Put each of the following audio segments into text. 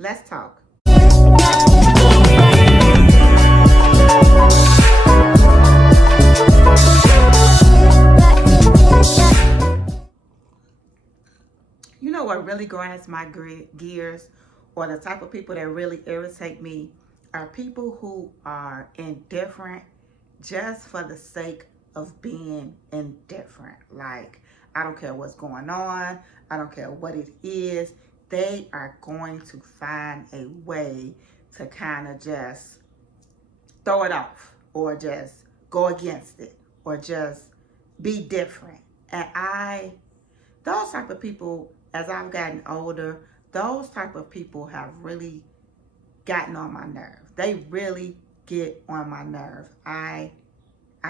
Let's talk. You know what really grinds my gears, or the type of people that really irritate me, are people who are indifferent just for the sake of being indifferent. Like, I don't care what's going on, I don't care what it is, they are going to find a way to kind of just throw it off, or just go against it, or just be different. And those type of people, as I've gotten older, those type of people have really gotten on my nerve. They really get on my nerve. I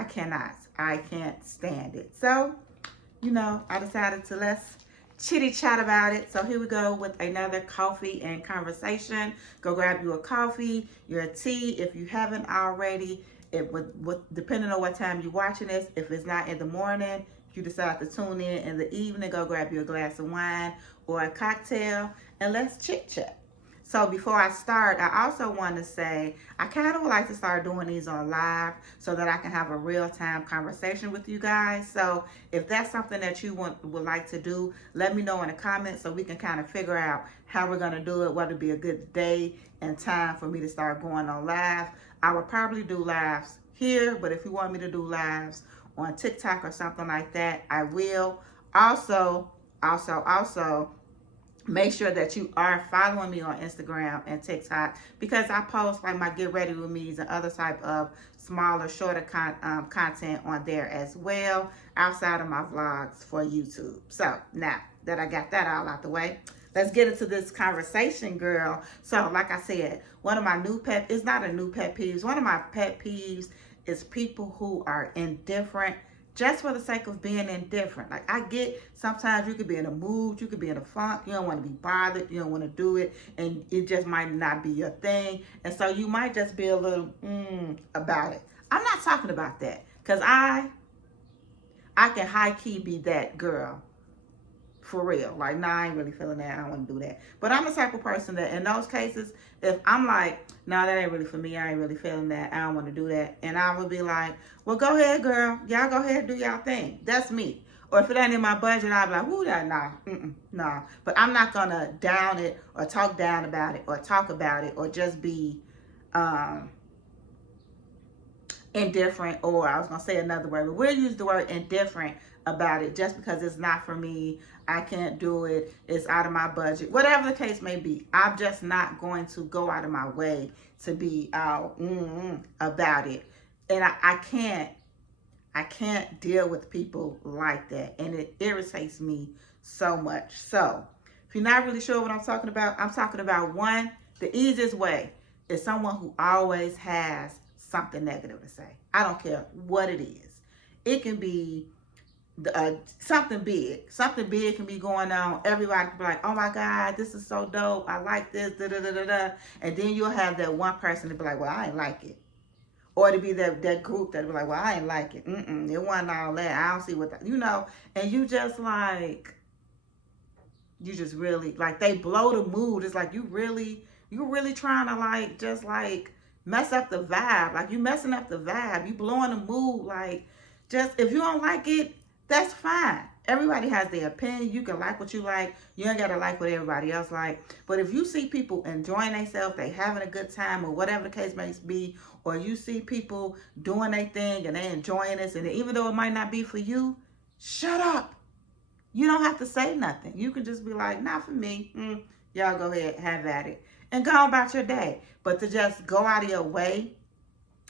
cannot. I can't stand it. So, I decided to let's chitty chat about it. So here we go with another coffee and conversation. Go grab you a coffee, your tea if you haven't already. It would depending on what time you're watching this. If it's not in the morning, if you decide to tune in the evening, go grab you a glass of wine or a cocktail and let's chit chat. So before I start, I also want to say I kind of would like to start doing these on live so that I can have a real-time conversation with you guys. So if that's something that you would like to do, let me know in the comments so we can kind of figure out how we're going to do it, what would be a good day and time for me to start going on live. I would probably do lives here, but if you want me to do lives on TikTok or something like that, I will. Also, make sure that you are following me on Instagram and TikTok, because I post like my get ready with me's and other type of smaller, shorter content on there as well, outside of my vlogs for YouTube. So now that I got that all out the way, let's get into this conversation, girl. So like I said, one of my it's not a new pet peeves. One of my pet peeves is people who are indifferent just for the sake of being indifferent. Like, I get sometimes you could be in a mood, you could be in a funk, you don't want to be bothered, you don't want to do it, and it just might not be your thing. And so you might just be a little about it. I'm not talking about that, because I can high key be that girl. For real. Like, nah, I ain't really feeling that. I don't want to do that. But I'm the type of person that in those cases, if I'm like, nah, that ain't really for me, I ain't really feeling that, I don't want to do that, and I would be like, well, go ahead, girl. Y'all go ahead and do y'all thing. That's me. Or if it ain't in my budget, I'll be like, whoo, nah. But I'm not going to down it or talk down about it or talk about it or just be indifferent, or I was going to say another word, but we'll use the word indifferent about it just because it's not for me. I can't do it. It's out of my budget. Whatever the case may be, I'm just not going to go out of my way to be out about it. And I can't deal with people like that. And it irritates me so much. So if you're not really sure what I'm talking about, one, the easiest way is someone who always has something negative to say. I don't care what it is. It can be something big. Something big can be going on. Everybody can be like, oh my God, this is so dope. I like this, da da da da da. And then you'll have that one person to be like, well, I ain't like it. Or to be that group that be like, well, I ain't like it. It wasn't all that. I don't see what that, and you just really, like, they blow the mood. It's like, you really trying to just mess up the vibe. Like, you messing up the vibe. You blowing the mood. Like, just, if you don't like it, that's fine. Everybody has their opinion. You can like what you like. You ain't got to like what everybody else like. But if you see people enjoying themselves, they having a good time, or whatever the case may be, or you see people doing their thing and they enjoying this, and even though it might not be for you, shut up. You don't have to say nothing. You can just be like, not for me. Y'all go ahead, have at it, and go about your day. But to just go out of your way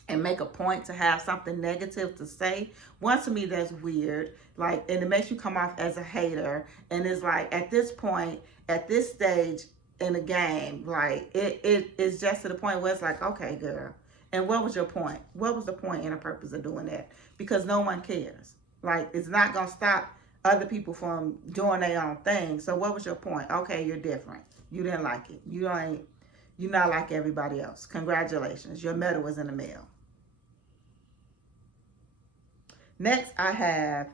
and make a point to have something negative to say, one, to me, that's weird. Like, and it makes you come off as a hater. And it's like, at this point, at this stage in the game, like, it's just to the point where it's like, okay, girl, and what was your point? What was the point and the purpose of doing that? Because no one cares. Like, it's not going to stop other people from doing their own thing. So what was your point? Okay, you're different. You didn't like it. You're not like everybody else. Congratulations. Your medal was in the mail. Next, I have,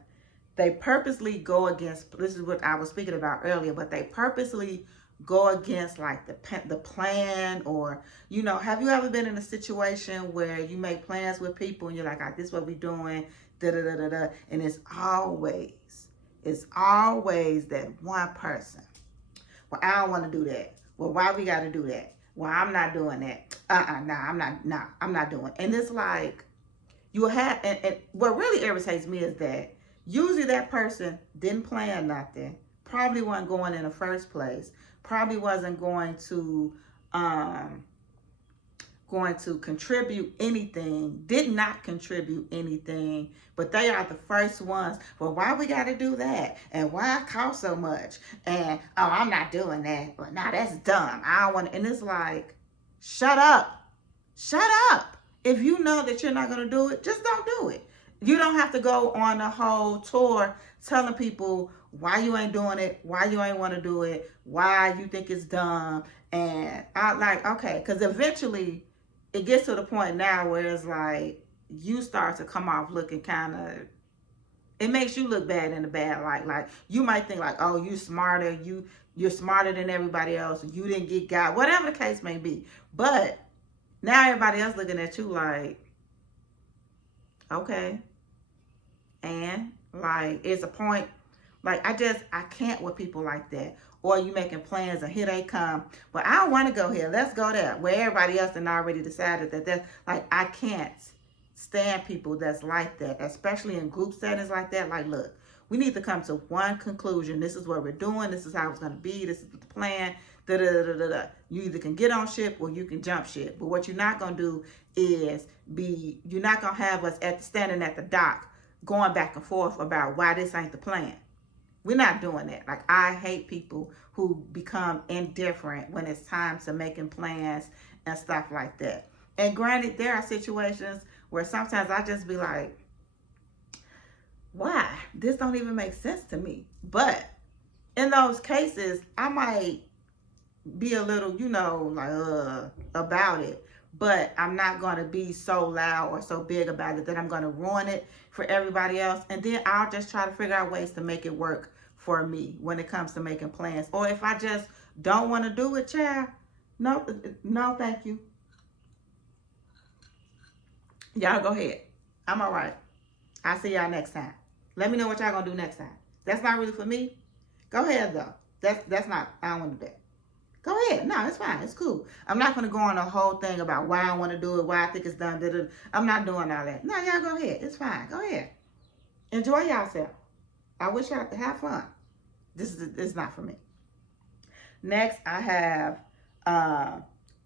they purposely go against, this is what I was speaking about earlier, but they purposely go against like the plan, or have you ever been in a situation where you make plans with people and you're like, this is what we doing, da da da da da, and it's always that one person. Well, I don't want to do that. Well, why we got to do that? Well, I'm not doing that. I'm not doing. And it's like you have, and what really irritates me is that usually that person didn't plan nothing, probably wasn't going in the first place, probably wasn't going to contribute anything, did not contribute anything, but they are the first ones. Well, why we got to do that? And why it cost so much? And, oh, I'm not doing that. But nah, that's dumb. I don't want to. And it's like, shut up. Shut up. If you know that you're not going to do it, just don't do it. You don't have to go on a whole tour telling people why you ain't doing it, why you ain't want to do it, why you think it's dumb. And I like, okay, because eventually it gets to the point now where it's like you start to come off looking kind of, it makes you look bad in a bad light. Like you might think like, oh, you're smarter than everybody else, you didn't get got, whatever the case may be. But now everybody else looking at you like, okay. And like it's a point, like I can't with people like that. Or you making plans and here they come. Well, I don't want to go here. Let's go there. Where everybody else had already decided that that's like, I can't stand people that's like that, especially in group settings like that. Like, look, we need to come to one conclusion. This is what we're doing. This is how it's going to be. This is the plan. Da, da, da, da, da. You either can get on ship or you can jump ship. But what you're not going to do is you're not going to have us standing at the dock going back and forth about why this ain't the plan. We're not doing that. Like, I hate people who become indifferent when it's time to making plans and stuff like that. And granted, there are situations where sometimes I just be like, why? This don't even make sense to me. But in those cases, I might be a little, like, about it. But I'm not going to be so loud or so big about it that I'm going to ruin it for everybody else. And then I'll just try to figure out ways to make it work for me when it comes to making plans. Or if I just don't want to do it, child, no, thank you. Y'all go ahead. I'm all right. I'll see y'all next time. Let me know what y'all going to do next time. That's not really for me. Go ahead, though. That's not, I don't want to do that. Go ahead. No, it's fine. It's cool. I'm not going to go on a whole thing about why I want to do it, why I think it's done. I'm not doing all that. No, y'all go ahead. It's fine. Go ahead. Enjoy yourself. I wish y'all could have fun. It's not for me. Next, I have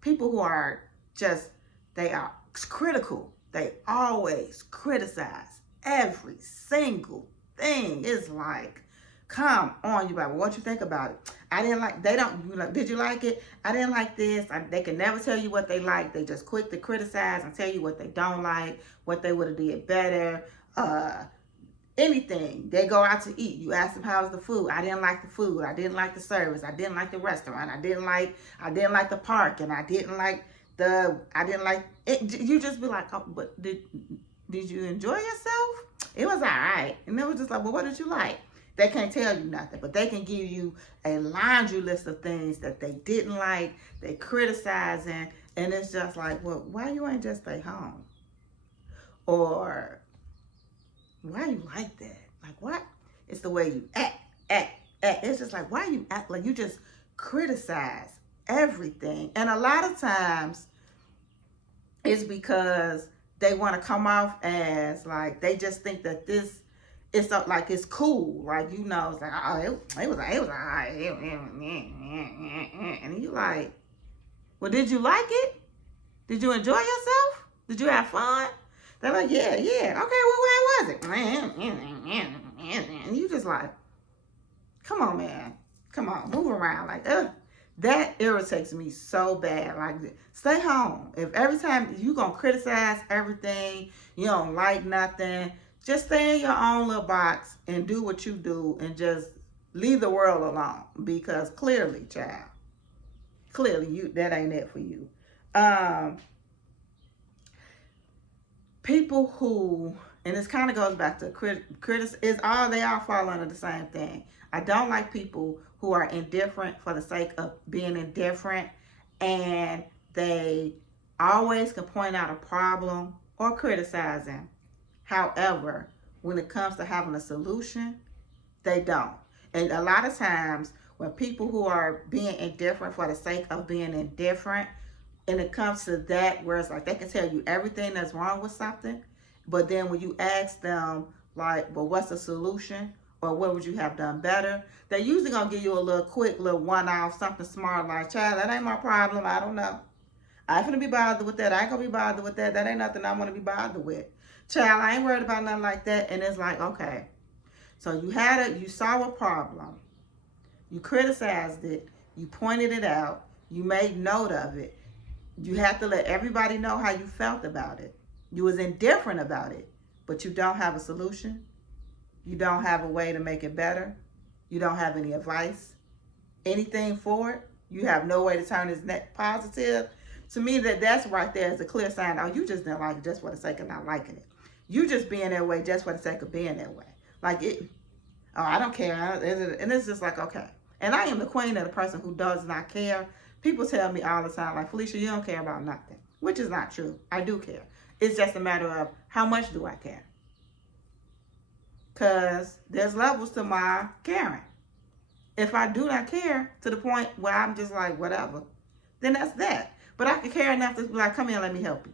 people who are they are critical. They always criticize every single thing. It's like, come on, you Bible. What you think about it? I didn't like. They don't. Did you like it? I didn't like this. They can never tell you what they like. They just quick to criticize and tell you what they don't like, what they would have did better. Anything. They go out to eat. You ask them how's the food. I didn't like the food. I didn't like the service. I didn't like the restaurant. I didn't like the park, and I didn't like it. You just be like, oh, but did you enjoy yourself? It was all right. And it was just like, well, what did you like? They can't tell you nothing, but they can give you a laundry list of things that they didn't like, they criticizing, and it's just like, well, why you ain't just stay home? Or why you like that? Like, what? It's the way you act. It's just like, why you act like you just criticize everything? And a lot of times it's because they want to come off as like, they just think that this is like it's cool. Like, it's like, oh, it was all right. And you like, well, did you like it? Did you enjoy yourself? Did you have fun? They're like, yeah. Okay, well, why was it? And you just like, come on, man. Come on, move around. Like, that irritates me so bad. Like, stay home. If every time you going to criticize everything, you don't like nothing, just stay in your own little box and do what you do and just leave the world alone. Because clearly, child, that ain't it for you. People who, and this kind of goes back to they all fall under the same thing. I don't like people who are indifferent for the sake of being indifferent, and they always can point out a problem or criticize them. However, when it comes to having a solution, they don't. And a lot of times, when people who are being indifferent for the sake of being indifferent, and it comes to that where it's like they can tell you everything that's wrong with something, but then when you ask them, like, well, what's the solution? Or what would you have done better? They're usually going to give you a little quick, little one-off, something smart like, child, that ain't my problem. I don't know. I ain't gonna be bothered with that. I ain't gonna be bothered with that. That ain't nothing I want to be bothered with. Child, I ain't worried about nothing like that. And it's like, okay. So you saw a problem. You criticized it. You pointed it out. You made note of it. You have to let everybody know how you felt about it. You was indifferent about it, but you don't have a solution. You don't have a way to make it better. You don't have any advice, anything for it. You have no way to turn this net positive. To me, that's right there is a clear sign. Oh, you just didn't like it just for the sake of not liking it. You just being that way just for the sake of being that way. Like it. Oh, I don't care. And it's just like, okay. And I am the queen of the person who does not care. People tell me all the time, like, Felicia, you don't care about nothing, which is not true. I do care. It's just a matter of how much do I care? Because there's levels to my caring. If I do not care to the point where I'm just like, whatever, then that's that. But I can care enough to be like, come here, let me help you.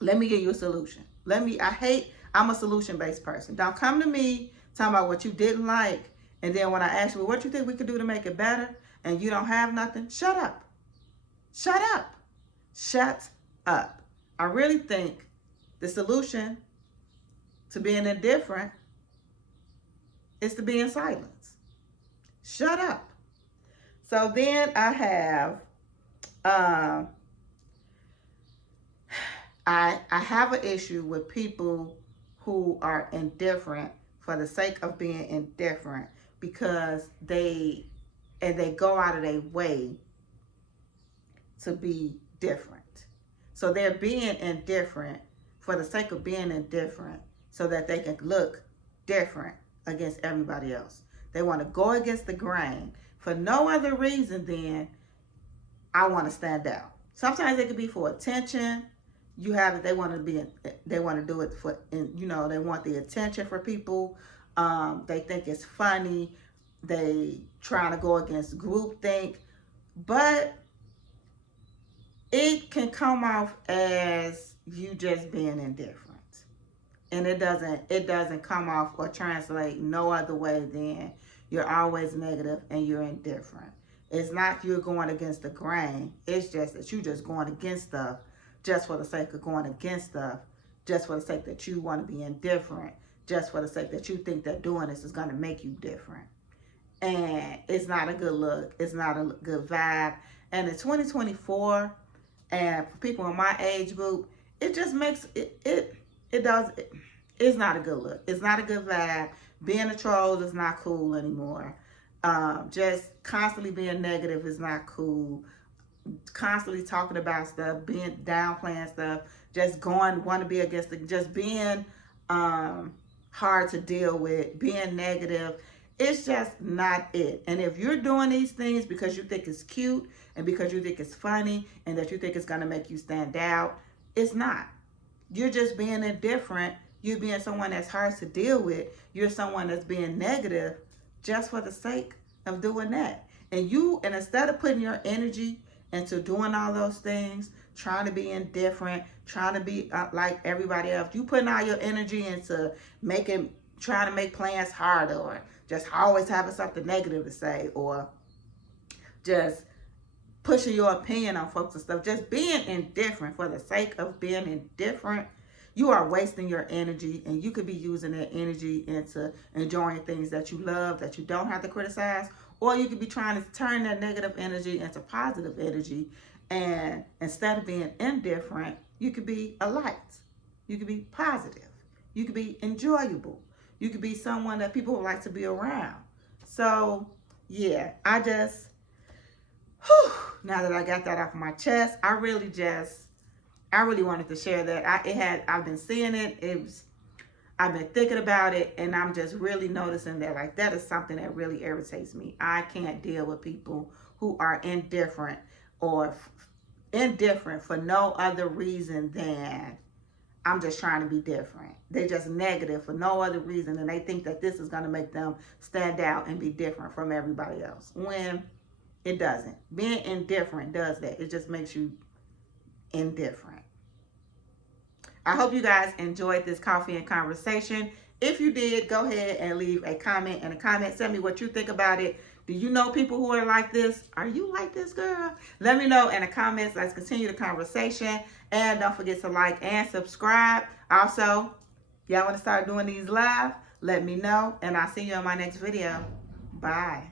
Let me give you a solution. I'm a solution-based person. Don't come to me talking about what you didn't like, and then when I ask you, well, what you think we could do to make it better, and you don't have nothing, shut up. Shut up. Shut up. I really think the solution to being indifferent is to be in silence. Shut up. So then I have, I have an issue with people who are indifferent for the sake of being indifferent because they go out of their way to be different. So they're being indifferent for the sake of being indifferent so that they can look different against everybody else. They want to go against the grain for no other reason than I want to stand out. Sometimes it could be for attention. They want to do it for, they want the attention for people. They think it's funny. They trying to go against groupthink, but it can come off as you just being indifferent. And it doesn't come off or translate no other way than you're always negative and you're indifferent. It's not you're going against the grain. It's just that you just going against stuff just for the sake of going against stuff, just for the sake that you want to be indifferent, just for the sake that you think that doing this is going to make you different. And it's not a good look. It's not a good vibe. And in 2024, and for people in my age group, it just makes it's not a good look. It's not a good vibe. Being a troll is not cool anymore. Just constantly being negative is not cool. Constantly talking about stuff, being downplaying stuff, just want to be against it, just being hard to deal with, being negative. It's just not it. And if you're doing these things because you think it's cute and because you think it's funny and that you think it's going to make you stand out, it's not. You're just being indifferent. You're being someone that's hard to deal with. You're someone that's being negative just for the sake of doing that. And instead of putting your energy into doing all those things, trying to be indifferent, trying to be like everybody else, you putting all your energy into trying to make plans harder, or just always having something negative to say, or just pushing your opinion on folks and stuff, just being indifferent for the sake of being indifferent, you are wasting your energy, and you could be using that energy into enjoying things that you love, that you don't have to criticize, or you could be trying to turn that negative energy into positive energy, and instead of being indifferent, you could be a light. You could be positive. You could be enjoyable. You could be someone that people would like to be around. So, yeah, now that I got that off my chest, I really wanted to share that. I've been seeing it. I've been thinking about it, and I'm just really noticing that, like, that is something that really irritates me. I can't deal with people who are indifferent or indifferent for no other reason than I'm just trying to be different. They just negative for no other reason, and they think that this is going to make them stand out and be different from everybody else, when it doesn't. Being indifferent does that. It just makes you indifferent. I hope you guys enjoyed this coffee and conversation. If you did, go ahead and leave a comment in the comments. Tell me what you think about it. Do you know people who are like this? Are you like this, girl? Let me know in the comments. Let's continue the conversation. And don't forget to like and subscribe. Also, y'all want to start doing these live? Let me know. And I'll see you in my next video. Bye.